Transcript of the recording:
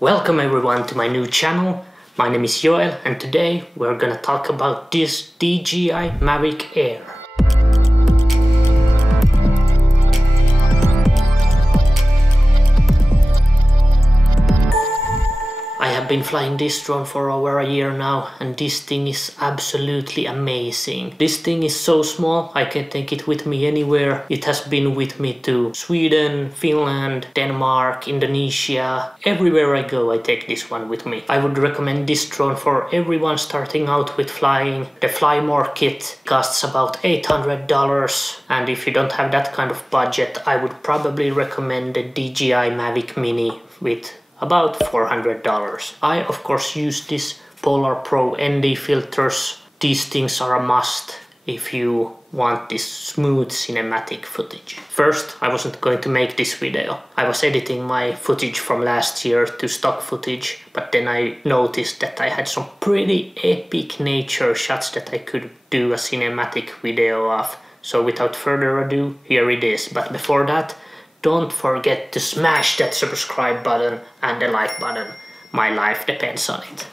Welcome everyone to my new channel. My name is Joel and today we're gonna talk about this DJI Mavic Air. I have been flying this drone for over a year now and this thing is absolutely amazing. This thing is so small I can take it with me anywhere. It has been with me to Sweden, Finland, Denmark, Indonesia. Everywhere I go I take this one with me. I would recommend this drone for everyone starting out with flying. The Fly More kit costs about $800 and if you don't have that kind of budget I would probably recommend the DJI Mavic Mini with about $400. I of course use this Polar Pro ND filters. These things are a must if you want this smooth cinematic footage. First, I wasn't going to make this video. I was editing my footage from last year to stock footage, but then I noticed that I had some pretty epic nature shots that I could do a cinematic video of. So without further ado, here it is. But before that, don't forget to smash that subscribe button and the like button. My life depends on it.